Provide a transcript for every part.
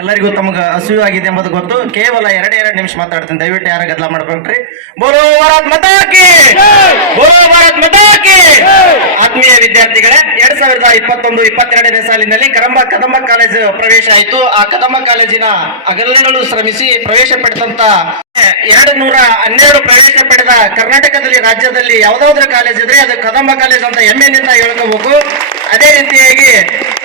ಎಲ್ಲರಿಗೂ ತಮಗ ಹಸಿವು ಆಗಿದೆ ಎಂಬುದು ಗೊತ್ತು. ಕೇವಲ ಎರಡೇ ಎರಡು ನಿಮಿಷ ಮಾತಾಡ್ತೀನಿ. ದಯವಿಟ್ಟು ಯಾರ ಗದ್ದಲ ಮಾಡ್ಬೇಡ್ರಿ ಬೋಲೋ ಭಾರತ್ ಮತಾಕಿ ಬೋಲೋ ಭಾರತ್ ಮತಾಕಿ ಆತ್ಮೀಯ ವಿದ್ಯಾರ್ಥಿಗಳೇ, ಎರಡ್ ಸಾವಿರದ ಇಪ್ಪತ್ತೊಂದು, ಇಪ್ಪತ್ತೆರಡನೇ ಸಾಲಿನಲ್ಲಿ ಕದಂಬ ಕದಂಬ ಕಾಲೇಜು ಪ್ರವೇಶ ಆಯಿತು. ಆ ಕದಂಬ ಕಾಲೇಜಿನ ಅಗಲಗಳು ಶ್ರಮಿಸಿ ಪ್ರವೇಶ ಪಡೆದಂತ, ಎರಡು ನೂರ ಹನ್ನೆರಡು ಪ್ರವೇಶ ಪಡೆದ ಕರ್ನಾಟಕದಲ್ಲಿ, ರಾಜ್ಯದಲ್ಲಿ ಯಾವ್ದಾದ್ರು ಕಾಲೇಜ್ ಇದ್ರೆ ಅದು ಕದಂಬ ಕಾಲೇಜ್ ಅಂತ ಹೆಮ್ಮೆನಿಂದ ಹೇಳ್ಕೋಬೇಕು. ಅದೇ ರೀತಿಯಾಗಿ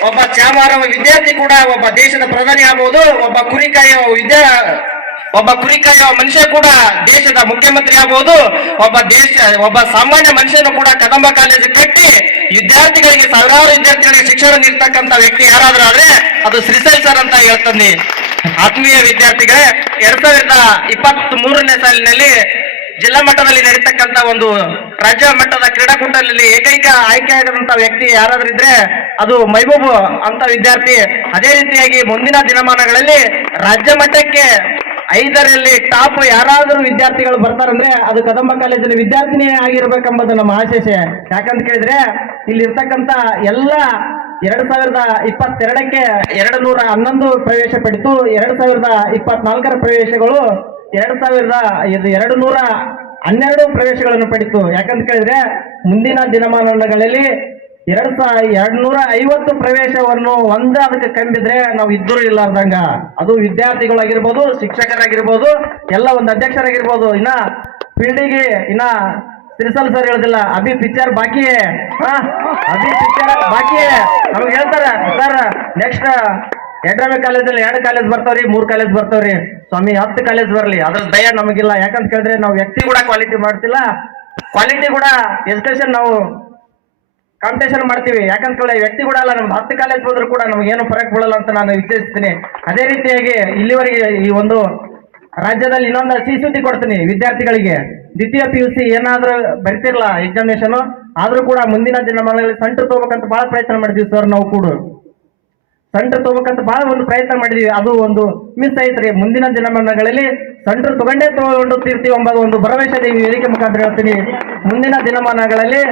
ಒಬ್ಬ ಚಾಮಾರವ ವಿದ್ಯಾರ್ಥಿ ಕೂಡ ಒಬ್ಬ ದೇಶದ ಪ್ರಧಾನಿ ಆಗಬಹುದು ಒಬ್ಬ ಕುರಿಕಾಯ ವಿದ್ಯಾ, ಒಬ್ಬ ಕುರಿಕಾಯ ಮನುಷ್ಯ ಕೂಡ ದೇಶದ ಮುಖ್ಯಮಂತ್ರಿ ಆಗಬಹುದು ಒಬ್ಬ ದೇಶ, ಒಬ್ಬ ಸಾಮಾನ್ಯ ಮನುಷ್ಯನು ಕೂಡ ಕದಂಬ ಕಾಲೇಜು ಕಟ್ಟಿ ವಿದ್ಯಾರ್ಥಿಗಳಿಗೆ ಸಾವಿರಾರು ವಿದ್ಯಾರ್ಥಿಗಳಿಗೆ ಶಿಕ್ಷಣ ನೀಡ್ತಕ್ಕಂತ ವ್ಯಕ್ತಿ ಯಾರಾದ್ರೂ ಆದ್ರೆ ಅದು ಶ್ರೀಸೈಲ್ ಸರ್ ಅಂತ ಹೇಳ್ತೀನಿ. ಆತ್ಮೀಯ ವಿದ್ಯಾರ್ಥಿಗಳೇ, ಎರಡ್ ಸಾವಿರದ ಇಪ್ಪತ್ತ್ ಮೂರನೇ ಸಾಲಿನಲ್ಲಿ ಜಿಲ್ಲಾ ಮಟ್ಟದಲ್ಲಿ ನಡೀತಕ್ಕಂತ ಒಂದು ರಾಜ್ಯ ಮಟ್ಟದ ಕ್ರೀಡಾಕೂಟದಲ್ಲಿ ಏಕೈಕ ಆಯ್ಕೆ ಆಗದಂತ ವ್ಯಕ್ತಿ ಯಾರಾದ್ರೂ ಇದ್ರೆ ಅದು ಮೈಬೂಬು ಅಂತ ವಿದ್ಯಾರ್ಥಿ. ಅದೇ ರೀತಿಯಾಗಿ ಮುಂದಿನ ದಿನಮಾನಗಳಲ್ಲಿ ರಾಜ್ಯ ಮಟ್ಟಕ್ಕೆ ಐದರಲ್ಲಿ ಟಾಪ್ ಯಾರಾದರೂ ವಿದ್ಯಾರ್ಥಿಗಳು ಬರ್ತಾರಂದ್ರೆ ಅದು ಕದಂಬ ಕಾಲೇಜಲ್ಲಿ ವಿದ್ಯಾರ್ಥಿನಿ ಆಗಿರ್ಬೇಕೆಂಬುದು ನಮ್ಮ ಆಶೇಷೆ ಯಾಕಂತ ಕೇಳಿದ್ರೆ ಇಲ್ಲಿ ಇರ್ತಕ್ಕಂತ ಎಲ್ಲ ಎರಡ್ ಸಾವಿರದ ಇಪ್ಪತ್ತೆರಡಕ್ಕೆ ಎರಡು ನೂರ ಹನ್ನೊಂದು ಪ್ರವೇಶ ಪಡಿತು ಎರಡ್ ಸಾವಿರದ ಇಪ್ಪತ್ನಾಲ್ಕರ ಪ್ರವೇಶಗಳು ಎರಡ್ ಸಾವಿರದ ಇದು ಎರಡು ನೂರ ಹನ್ನೆರಡು ಪ್ರವೇಶಗಳನ್ನು ಪಡಿತು. ಯಾಕಂತ ಕೇಳಿದ್ರೆ ಮುಂದಿನ ದಿನಮಾನಗಳಲ್ಲಿ ಎರಡ್ ಸಾ ಎರಡ್ ನೂರ ಐವತ್ತು ಪ್ರವೇಶವನ್ನು ಒಂದ ಅದಕ್ಕೆ ಕಂಬಿದ್ರೆ ನಾವು ಇದ್ದರೂ ಇಲ್ಲಾರ್ದಂಗ ಅದು ವಿದ್ಯಾರ್ಥಿಗಳಾಗಿರ್ಬೋದು, ಶಿಕ್ಷಕರಾಗಿರ್ಬೋದು, ಎಲ್ಲ ಒಂದು ಅಧ್ಯಕ್ಷರಾಗಿರ್ಬೋದು. ಇನ್ನ ಫೀಲ್ಡಿಗೆ ಇನ್ನ ತಿರ್ಸಲ್ ಸರ್ ಹೇಳುದಿಲ್ಲ, ಅಭಿ ಪಿಕ್ಚರ್ ಬಾಕಿಯೇ ಹಾ. ಅಭಿ ಪಿಕ್ಚರ್ ಬಾಕಿಯೇ ನಮ್ಗೆ ಹೇಳ್ತಾರೆ ಸರ್ ನೆಕ್ಸ್ಟ್ ಯಡ್ರಾಮಿ ಕಾಲೇಜಲ್ಲಿ ಎರಡು ಕಾಲೇಜ್ ಬರ್ತಾವ್ರಿ, ಮೂರ್ ಕಾಲೇಜ್ ಬರ್ತಾವ್ರಿ. ಸ್ವಾಮಿ, ಹತ್ತು ಕಾಲೇಜ್ ಬರ್ಲಿ. ಅದ್ರ ದಯ ನಮಗಿಲ್ಲ. ಯಾಕಂತ ಕೇಳಿದ್ರೆ ನಾವು ವ್ಯಕ್ತಿ ಕೂಡ ಕ್ವಾಲಿಟಿ ಮಾಡ್ತಿಲ್ಲ. ಕ್ವಾಲಿಟಿ ಕೂಡ ಎಜುಕೇಶನ್ ನಾವು ಕಾಂಪಿಟೇಷನ್ ಮಾಡ್ತೀವಿ. ಯಾಕಂತ ಕೇಳಿ ವ್ಯಕ್ತಿ ಕೂಡ ಅಲ್ಲ ನಮ್ಗೆ ಹತ್ತು ಕಾಲೇಜ್ ಹೋದ್ರು ಕೂಡ ನಮ್ಗೆ ಏನು ಫರಕ್ ಬೀಳಲ್ಲ ಅಂತ ನಾನು ವಿಶ್ಲೇಷಿಸ್ತೀನಿ. ಅದೇ ರೀತಿಯಾಗಿ ಇಲ್ಲಿವರೆಗೆ ಈ ಒಂದು ರಾಜ್ಯದಲ್ಲಿ ಇನ್ನೊಂದು ಸಿ ಸುದ್ದಿ ಕೊಡ್ತೀನಿ ವಿದ್ಯಾರ್ಥಿಗಳಿಗೆ. ದ್ವಿತೀಯ ಪಿ ಯು ಸಿ ಏನಾದ್ರೂ ಬರಿತಿರಲ್ಲ ಎಕ್ಸಾಮಿನೇಷನ್ ಆದ್ರೂ ಕೂಡ ಮುಂದಿನ ದಿನಮಾನಗಳಲ್ಲಿ ಸೆಂಟರ್ ತಗೋಬೇಕಂತ ಬಹಳ ಪ್ರಯತ್ನ ಮಾಡ್ತೀವಿ ಸರ್, ನಾವು ಕೂಡ. ಸೆಂಟರ್ ತಗೋಬೇಕಂತ ಬಹಳ ಒಂದು ಪ್ರಯತ್ನ ಮಾಡಿದೀವಿ. ಅದು ಒಂದು ಮಿಸ್ ಐತ್ರಿ ಮುಂದಿನ ದಿನಮಾನಗಳಲ್ಲಿ ಸೆಂಟರ್ ತಗೊಂಡೇ ತಗೊಂಡು ತೀರ್ತೀವಿ ಒಂದು ಭರವಸೆ ಈ ವೇದಿಕೆ ಮುಖಾಂತರ ಹೇಳ್ತೀನಿ. ಮುಂದಿನ ದಿನಮಾನಗಳಲ್ಲಿ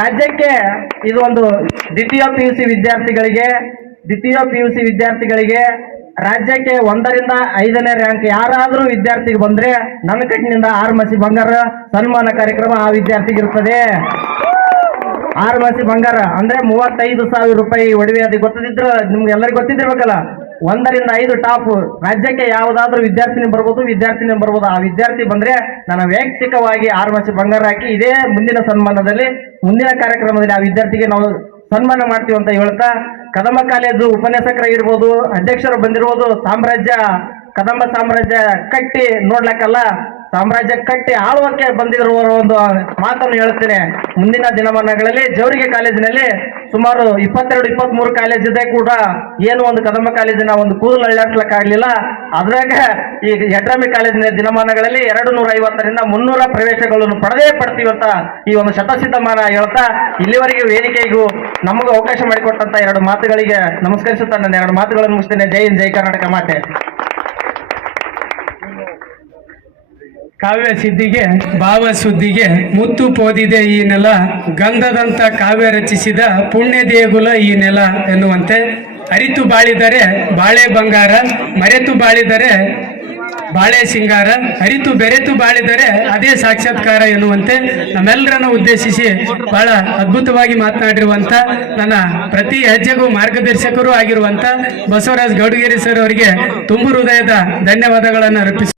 ರಾಜ್ಯಕ್ಕೆ ಇದು ಒಂದು ದ್ವಿತೀಯ ಪಿ ಯು ಸಿ ವಿದ್ಯಾರ್ಥಿಗಳಿಗೆ, ದ್ವಿತೀಯ ಪಿ ಯು ಸಿ ವಿದ್ಯಾರ್ಥಿಗಳಿಗೆ ರಾಜ್ಯಕ್ಕೆ ಒಂದರಿಂದ ಐದನೇ ರ್ಯಾಂಕ್ ಯಾರಾದರೂ ವಿದ್ಯಾರ್ಥಿಗೆ ಬಂದ್ರೆ ನನ್ನ ಕಟ್ಟಿನಿಂದ ಆರು ಮಸಿ ಬಂಗಾರ ಸನ್ಮಾನ ಕಾರ್ಯಕ್ರಮ ಆ ವಿದ್ಯಾರ್ಥಿಗೆ ಇರ್ತದೆ. ಆರು ಮಾಸಿ ಬಂಗಾರ, ಅಂದ್ರೆ ಮೂವತ್ತೈದು ಸಾವಿರ ರೂಪಾಯಿ ಒಡವೆ ಅದು ಗೊತ್ತಿದ್ರು ನಿಮ್ಗೆ ಎಲ್ಲರಿಗೂ ಗೊತ್ತಿದ್ದಿರ್ಬೇಕಲ್ಲ? ಒಂದರಿಂದ ಐದು ಟಾಪ್. ರಾಜ್ಯಕ್ಕೆ ಯಾವುದಾದ್ರೂ ವಿದ್ಯಾರ್ಥಿನಿ ಬರ್ಬೋದು ವಿದ್ಯಾರ್ಥಿನಿ ಬರ್ಬೋದು. ಆ ವಿದ್ಯಾರ್ಥಿ ಬಂದ್ರೆ ನನ್ನ ವೈಯಕ್ತಿಕವಾಗಿ ಆರು ಮಾಸಿ ಬಂಗಾರ ಹಾಕಿ ಇದೇ ಮುಂದಿನ ಸನ್ಮಾನದಲ್ಲಿ, ಮುಂದಿನ ಕಾರ್ಯಕ್ರಮದಲ್ಲಿ ಆ ವಿದ್ಯಾರ್ಥಿಗೆ ನಾವು ಸನ್ಮಾನ ಮಾಡ್ತೀವಿ ಅಂತ ಹೇಳ್ತಾ, ಕದಂಬ ಕಾಲೇಜು ಉಪನ್ಯಾಸಕರಾಗಿರ್ಬೋದು ಅಧ್ಯಕ್ಷರು ಬಂದಿರ್ಬೋದು, ಸಾಮ್ರಾಜ್ಯ, ಕದಂಬ ಸಾಮ್ರಾಜ್ಯ ಕಟ್ಟಿ ನೋಡ್ಲಕ್ಕಲ್ಲ ಸಾಮ್ರಾಜ್ಯ ಕಟ್ಟಿ ಆಳ್ವಕ್ಕೆ ಬಂದಿರುವ ಒಂದು ಮಾತನ್ನು ಹೇಳುತ್ತೇನೆ. ಮುಂದಿನ ದಿನಮಾನಗಳಲ್ಲಿ ಜವರಿಗೆ ಕಾಲೇಜಿನಲ್ಲಿ ಸುಮಾರು ಇಪ್ಪತ್ತೆರಡು, ಇಪ್ಪತ್ಮೂರು ಕಾಲೇಜ್ ಇದೆ ಕೂಡ. ಏನು ಒಂದು ಕದಂಬ ಕಾಲೇಜಿನ ಒಂದು ಕೂದಲು ಅಳ್ಳಾಡ್ಲಿಕ್ಕಾಗ್ಲಿಲ್ಲ ಅದ್ರಾಗ ಈ ಯಡ್ರಾಮಿ ಕಾಲೇಜಿನ ದಿನಮಾನಗಳಲ್ಲಿ ಎರಡು ನೂರ ಐವತ್ತರಿಂದ ಮುನ್ನೂರ ಪ್ರವೇಶಗಳನ್ನು ಪಡೆದೇ ಪಡ್ತೀವಿ ಅಂತ ಈ ಒಂದು ಶತಸಿದ್ಧಮಾನ ಹೇಳ್ತಾ ಇಲ್ಲಿವರೆಗೆ ವೇದಿಕೆಗೂ ನಮಗೂ ಅವಕಾಶ ಮಾಡಿಕೊಟ್ಟಂತ ಎರಡು ಮಾತುಗಳಿಗೆ ನಮಸ್ಕರಿಸುತ್ತಾ ನನ್ನ ಎರಡು ಮಾತುಗಳನ್ನು ಮುಗಿಸ್ತೇನೆ. ಜೈ ಹಿಂದ್, ಜೈ ಕರ್ನಾಟಕ ಮಾತೆ. ಕಾವ್ಯ ಸಿದ್ಧಿಗೆ, ಭಾವ ಸುದ್ದಿಗೆ ಮುತ್ತು ಪೋದಿದೆ ಈ ನೆಲ. ಗಂಧದಂತ ಕಾವ್ಯ ರಚಿಸಿದ ಪುಣ್ಯ ದೇಗುಲ ಈ ನೆಲ ಎನ್ನುವಂತೆ. ಅರಿತು ಬಾಳಿದರೆ ಬಾಳೆ ಬಂಗಾರ, ಮರೆತು ಬಾಳಿದರೆ ಬಾಳೆ ಸಿಂಗಾರ, ಅರಿತು ಬೆರೆತು ಬಾಳಿದರೆ ಅದೇ ಸಾಕ್ಷಾತ್ಕಾರ ಎನ್ನುವಂತೆ ನಮ್ಮೆಲ್ಲರನ್ನು ಉದ್ದೇಶಿಸಿ ಬಹಳ ಅದ್ಭುತವಾಗಿ ಮಾತನಾಡಿರುವಂತ ನನ್ನ ಪ್ರತಿ ಹೆಜ್ಜೆಗೂ ಮಾರ್ಗದರ್ಶಕರು ಆಗಿರುವಂತ ಬಸವರಾಜ್ ಗೌಡಗೇರಿ ಸರ್ ಅವರಿಗೆ ತುಂಬು ಹೃದಯದ ಧನ್ಯವಾದಗಳನ್ನು ಅರ್ಪಿಸಿ